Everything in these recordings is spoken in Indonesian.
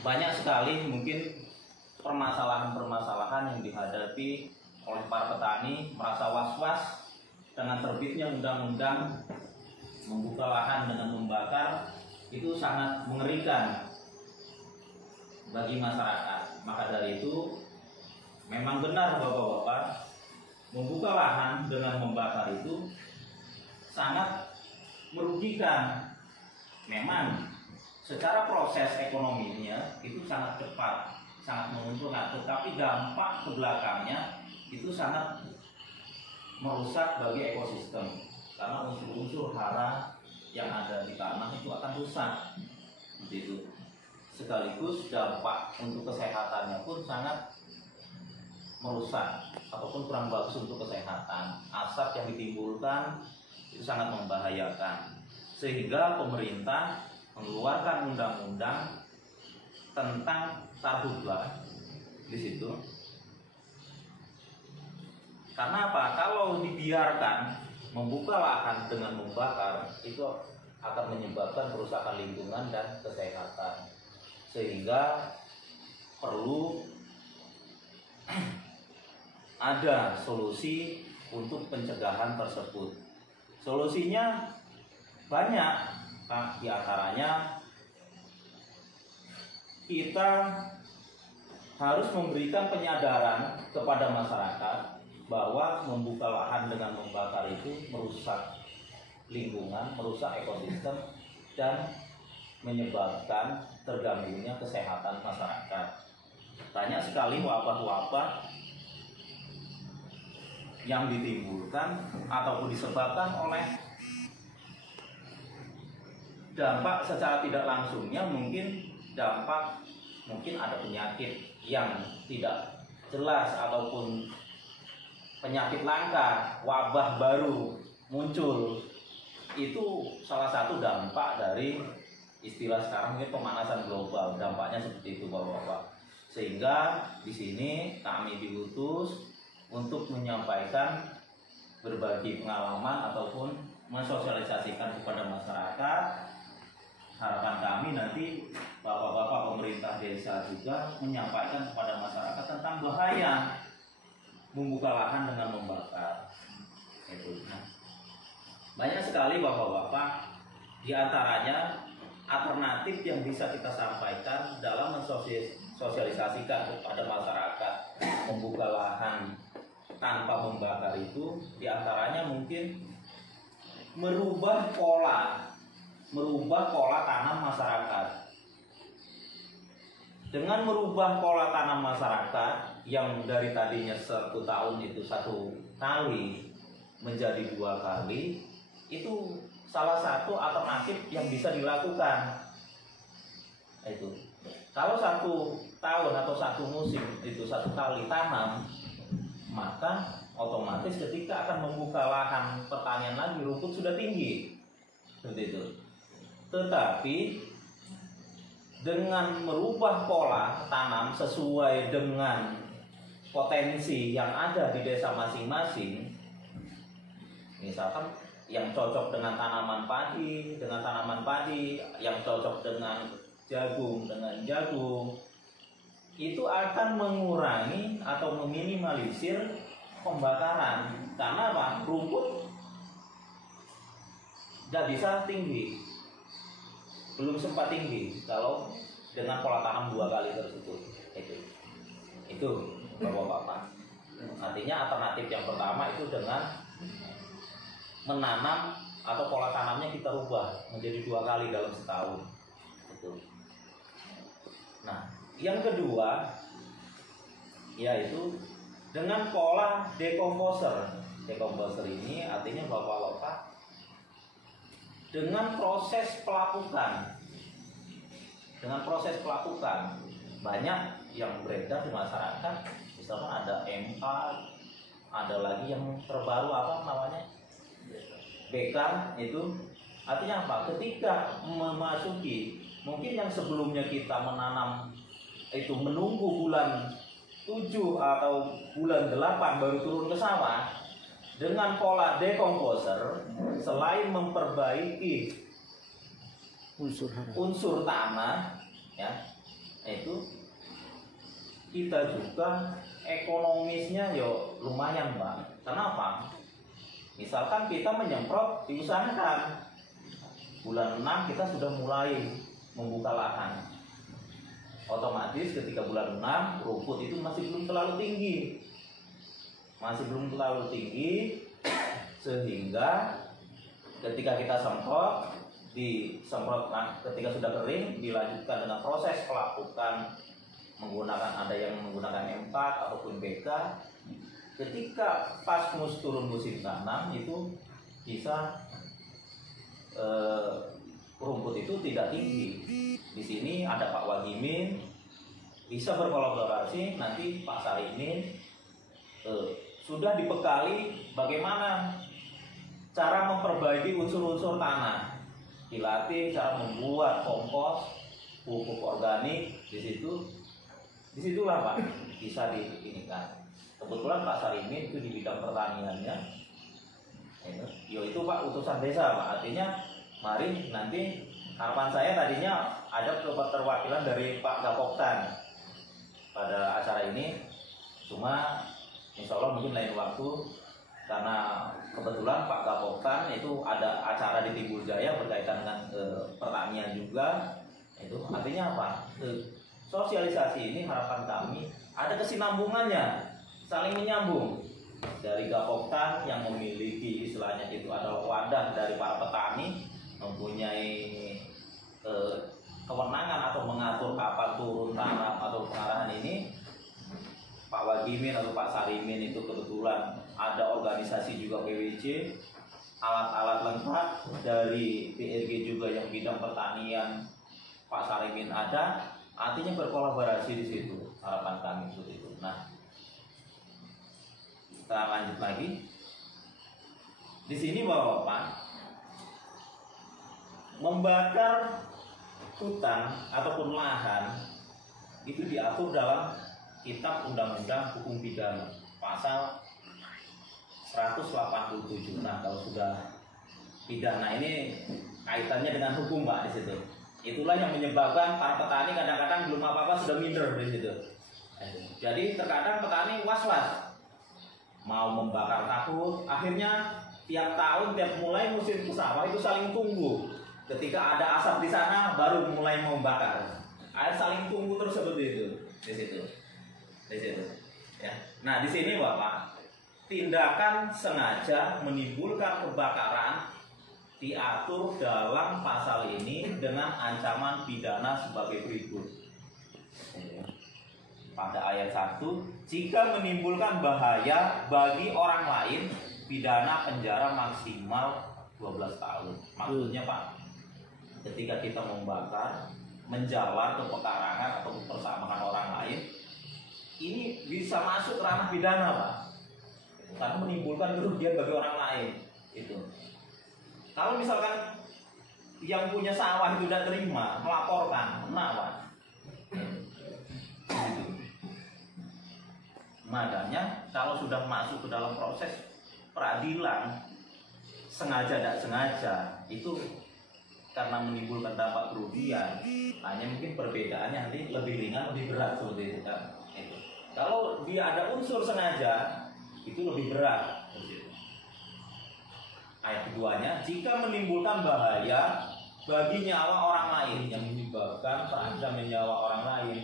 banyak sekali mungkin permasalahan-permasalahan yang dihadapi oleh para petani, merasa was-was dengan terbitnya undang-undang membuka lahan dengan membakar. Itu sangat mengerikan bagi masyarakat. Maka dari itu memang benar Bapak-bapak, membuka lahan dengan membakar itu sangat merugikan. Memang secara proses ekonominya itu sangat cepat, sangat menguntungkan, tetapi dampak ke belakangnya itu sangat merusak bagi ekosistem, karena unsur-unsur hara yang ada di tanah itu akan rusak. Begitu. Sekaligus dampak untuk kesehatannya pun sangat merusak ataupun kurang bagus untuk kesehatan. Asap yang ditimbulkan itu sangat membahayakan, sehingga pemerintah mengeluarkan undang-undang tentang karhutlah di situ. Karena apa? Kalau dibiarkan membuka lahan dengan membakar, itu akan menyebabkan kerusakan lingkungan dan kesehatan, sehingga perlu ada solusi untuk pencegahan tersebut. Solusinya banyak. Nah, di antaranya kita harus memberikan penyadaran kepada masyarakat bahwa membuka lahan dengan membakar itu merusak lingkungan, merusak ekosistem, dan menyebabkan terganggunya kesehatan masyarakat. Banyak sekali wabah-wabah yang ditimbulkan ataupun disebabkan oleh dampak secara tidak langsungnya. Mungkin ada penyakit yang tidak jelas ataupun penyakit langka, wabah baru muncul. Itu salah satu dampak dari istilah sekarang ini pemanasan global. Dampaknya seperti itu Bapak-bapak. Sehingga di sini kami diutus untuk menyampaikan berbagi pengalaman ataupun mensosialisasikan kepada masyarakat. Harapan kami nanti Bapak-bapak pemerintah desa juga menyampaikan kepada masyarakat tentang bahaya membuka lahan dengan membakar. Itu. Banyak sekali Bapak-bapak, di antaranya alternatif yang bisa kita sampaikan dalam mensosialisasikan kepada masyarakat membuka lahan tanpa membakar itu, di antaranya mungkin merubah pola tanam masyarakat. Dengan merubah pola tanam masyarakat yang dari tadinya 1 tahun itu 1 kali menjadi 2 kali, itu salah satu alternatif yang bisa dilakukan. Itu kalau 1 tahun atau 1 musim itu 1 kali tanam, maka otomatis ketika akan membuka lahan pertanian lagi, rumput sudah tinggi. Seperti itu. Tetapi dengan merubah pola tanam sesuai dengan potensi yang ada di desa masing-masing, misalkan yang cocok dengan tanaman padi, yang cocok dengan jagung, itu akan mengurangi atau meminimalisir pembakaran. Karena apa? Rumput tidak bisa tinggi, belum sempat tinggi kalau dengan pola tanam 2 kali tersebut. Itu Bapak-bapak. Artinya alternatif yang pertama itu dengan menanam atau pola tanamnya kita rubah menjadi 2 kali dalam setahun. Itu. Nah, yang kedua yaitu dengan pola dekomposer. Dekomposer ini artinya Bapak-bapak, dengan proses pelapukan. Banyak yang beredar di masyarakat, misalkan ada M4, ada lagi yang terbaru BK. Itu artinya apa? Ketika memasuki, mungkin yang sebelumnya kita menanam itu menunggu bulan 7 atau bulan 8 baru turun ke sawah, dengan pola dekomposer, selain memperbaiki unsur tanah, ya, itu kita juga ekonomisnya yo lumayan Pak. Kenapa? Misalkan kita menyemprot, diusahakan bulan 6 kita sudah mulai membuka lahan. Otomatis ketika bulan 6 rumput itu masih belum terlalu tinggi. Sehingga ketika kita semprot, ketika sudah kering dilanjutkan dengan proses pelapukan ada yang menggunakan M4 ataupun BK. Ketika pas turun musim tanam itu bisa rumput itu tidak tinggi. Di sini ada Pak Wagimin, bisa berkolaborasi. Nanti Pak Sarimin sudah dibekali bagaimana cara memperbaiki unsur-unsur tanah, dilatih cara membuat kompos, pupuk organik. Disitulah Pak bisa diinikan. Kebetulan Pak Sarimin itu di bidang pertaniannya, itu Pak utusan desa Pak. Artinya mari nanti harapan saya tadinya ada keterwakilan dari Pak Gapoktan pada acara ini, cuma insya Allah mungkin lain waktu, karena kebetulan Pak Gapoktan itu ada acara di Timbul Jaya berkaitan dengan pertanian juga. Itu artinya apa? Sosialisasi ini harapan kami ada kesinambungannya, saling menyambung. Dari Gapoktan yang memiliki istilahnya itu adalah wadah dari para petani, mempunyai kewenangan atau mengatur kapan turun tanam atau pengarahan ini. Pak Wagimin atau Pak Sarimin itu kebetulan ada organisasi juga PWC, alat-alat lengkap dari PRG juga yang bidang pertanian Pak Sarimin ada, artinya berkolaborasi di situ. Harapan kami seperti itu. Nah, kita lanjut lagi. Di sini Bapak-Bapak, membakar hutan ataupun lahan itu diatur dalam Kitab Undang-Undang Hukum Pidana pasal 187. Nah, kalau sudah pidana ini kaitannya dengan hukum Pak di situ. Itulah yang menyebabkan para petani kadang-kadang belum apa-apa sudah minder di situ. Jadi terkadang petani was-was mau membakar takut, akhirnya tiap tahun, tiap mulai musim sawah itu saling tunggu. Ketika ada asap di sana, baru mulai membakar. Ada saling tunggu terus seperti itu di situ. Ya. Nah, di sini Bapak, tindakan sengaja menimbulkan kebakaran diatur dalam pasal ini dengan ancaman pidana sebagai berikut. Pada ayat 1, jika menimbulkan bahaya bagi orang lain, pidana penjara maksimal 12 tahun. Maksudnya Pak, ketika kita membakar, menjalar ke pekarangan atau mempersamakan orang lain, ini bisa masuk ranah pidana Pak, karena menimbulkan kerugian bagi orang lain. Itu kalau misalkan yang punya sawah itu tidak terima, melaporkan, nah Pak, gitu. Makanya kalau sudah masuk ke dalam proses peradilan, sengaja tidak sengaja, itu karena menimbulkan dampak kerugian, hanya mungkin perbedaannya nanti lebih ringan, lebih berat seperti itu kan. Itu. Kalau dia ada unsur sengaja, itu lebih berat. Ayat keduanya, jika menimbulkan bahaya bagi nyawa orang lain, yang menyebabkan terancam nyawa orang lain,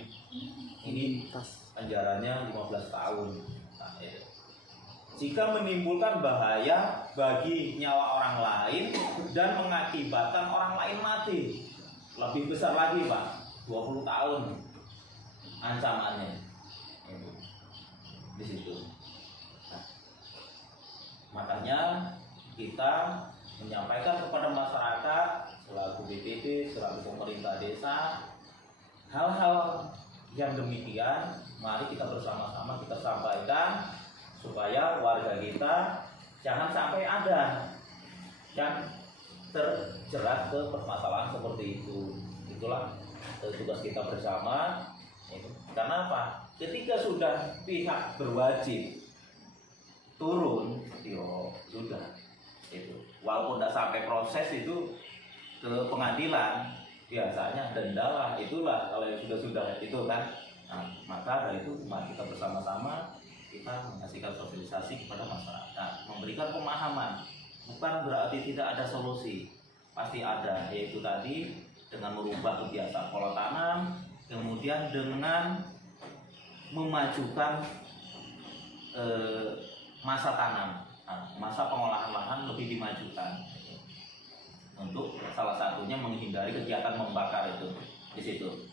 ini penjaranya 15 tahun. Nah, itu. Jika menimbulkan bahaya bagi nyawa orang lain dan mengakibatkan orang lain mati, lebih besar lagi Pak, 20 tahun ancamannya. Di situ. Nah, makanya kita menyampaikan kepada masyarakat selaku BPD, selaku pemerintah desa, hal-hal yang demikian mari kita bersama-sama kita sampaikan supaya warga kita jangan sampai ada yang terjerat ke permasalahan seperti itu. Itulah tugas kita bersama. Karena apa? Ketika sudah pihak berwajib turun, sudah itu. Walaupun tidak sampai proses itu ke pengadilan, biasanya denda lah, itulah kalau yang sudah itu kan. Nah, maka dari itu mari kita bersama-sama kita mengasihkan sosialisasi kepada masyarakat, memberikan pemahaman. Bukan berarti tidak ada solusi, pasti ada, yaitu tadi dengan merubah kebiasaan pola tanam, kemudian dengan memajukan masa tanam, masa pengolahan lahan lebih dimajukan. Untuk salah satunya menghindari kegiatan membakar itu di situ.